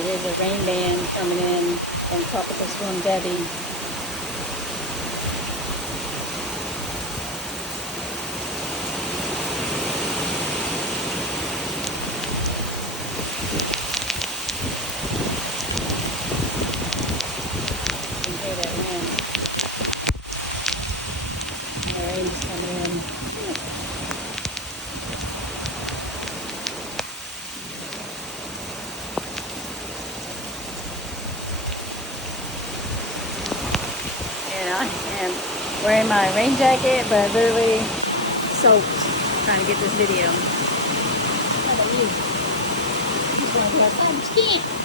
Okay, there's a rain band coming in from Tropical Storm Debby. You can hear that wind. The rain is coming in. And I am wearing my rain jacket, but literally soaked trying to get this video. How about you? He's going to go outside, but you can't.